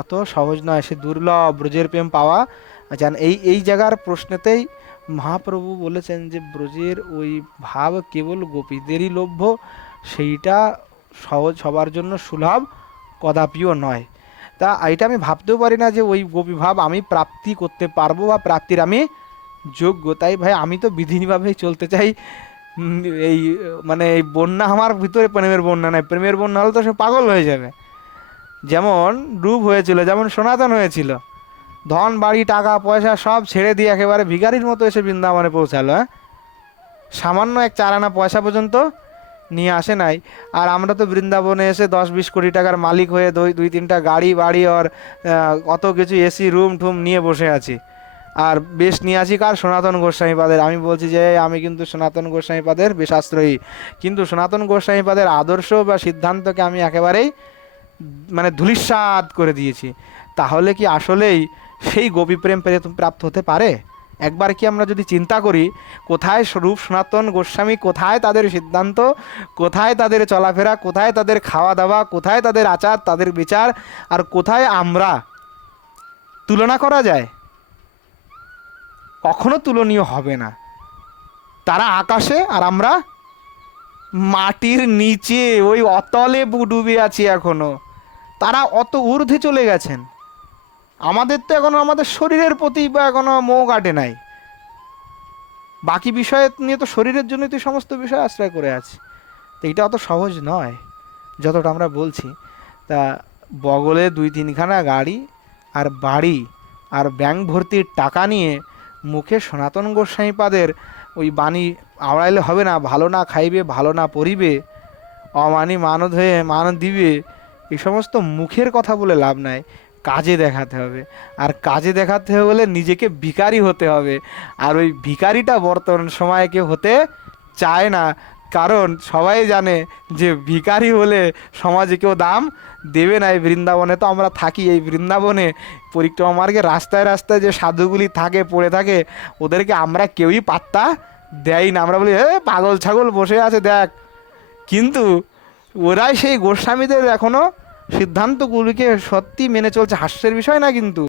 অত সহজ নয়, সে দুর্লভ ব্রজের প্রেম পাওয়া জান এই এই জায়গার প্রশ্নেতেই মহাপ্রভু বলেছেন যে, ব্রজের ওই ভাব কেবল গোপীদেরই লভ্য, সেইটা সহজ সবার জন্য সুলভ, কদাপিও নয়। তা এটা আমি ভাবতেও পারি না যে, ওই গোপী ভাব আমি প্রাপ্তি করতে পারব বা প্রাপ্তির আমি যোগ্য। তাই ভাই, আমি তো বিধিনিভাবেই চলতে চাই। এই মানে এই বন্যা আমার ভিতরে প্রেমের বন্যা নাই প্রেমের বন্যা হলে তো সে পাগল হয়ে যাবে। যেমন ডুব হয়েছিল, যেমন সনাতন হয়েছিল। ধন, বাড়ি, টাকা, পয়সা সব ছেড়ে দিয়ে একেবারে ভিখারির মতো এসে বৃন্দাবনে পৌঁছালো হ্যাঁ? সামান্য এক চার আনা পয়সা পর্যন্ত নিয়ে আসে নাই। আর আমরা তো বৃন্দাবনে এসে দশ বিশ কোটি টাকার মালিক হয়ে দুই দুই তিনটা গাড়ি, বাড়ি, আর কত কিছু এসি রুম ঠুম নিয়ে বসে আছি। আর বেশ নিয়ে আসি কার? সনাতন গোস্বামী পাদের। আমি বলছি যে আমি কিন্তু সনাতন গোস্বামী পাদের বেশ আশ্রয়ী। কিন্তু সনাতন গোস্বামী পাদের আদর্শ বা সিদ্ধান্তকে আমি একেবারেই মানে ধূলিসাৎ করে দিয়েছি। তাহলে কি আসলেই সেই গোপীপ্রেম পেরে- প্রাপ্ত হতে পারে? একবার কি আমরা যদি চিন্তা করি, কোথায় স্বরূপ সনাতন গোস্বামী, কোথায় তাদের সিদ্ধান্ত, কোথায় তাদের চলাফেরা, কোথায় তাদের খাওয়া দাওয়া কোথায় তাদের আচার, তাদের বিচার, আর কোথায় আমরা? তুলনা করা যায়? কখনো তুলনীয় হবে না। তারা আকাশে আর আমরা মাটির নিচে, ওই অতলে ডুবে আছি এখনও। তারা অত ঊর্ধ্বে চলে গেছেন। আমাদের তো এখনও আমাদের শরীরের প্রতি বা এখনও মোহ কাটে নাই। বাকি বিষয় নিয়ে তো শরীরের জন্যই তো সমস্ত বিষয় আশ্রয় করে আছে। তো এটা অত সহজ নয়, যতটা আমরা বলছি। তা বগলে দুই তিনখানা গাড়ি আর বাড়ি আর ব্যাংক ভর্তির টাকা নিয়ে মুখে সনাতন গোস্বামী পাদের ওই বাণী আওড়াইলে হবে না, ভালো না খাইবে, ভালো না পরিবে অমানি মানদ হয়ে মান দিবে এই সমস্ত মুখের কথা বলে লাভ নাই, কাজে দেখাতে হবে। আর কাজে দেখাতে হলে নিজেকে ভিখারি হতে হবে। আর ওই ভিখারিটা বর্তমান সময়ে কেউ হতে চায় না। কারণ সবাই জানে যে ভিখারি হলে সমাজে কেউ দাম দেবে না। এই বৃন্দাবনে তো আমরা থাকি। এই বৃন্দাবনে পরিক্রমা মার্গে রাস্তায় রাস্তায় যে সাধুগুলি থাকে, পড়ে থাকে, ওদেরকে আমরা কেউই পাত্তা দেয় না। আমরা বলি, এ, পাগল ছাগল বসে আছে, দেখ। কিন্তু ওরাই সেই গোস্বামীদের এখনও সিদ্ধান্তগুলিকে সত্যি মেনে চলছে হাস্যের বিষয় না কিন্তু?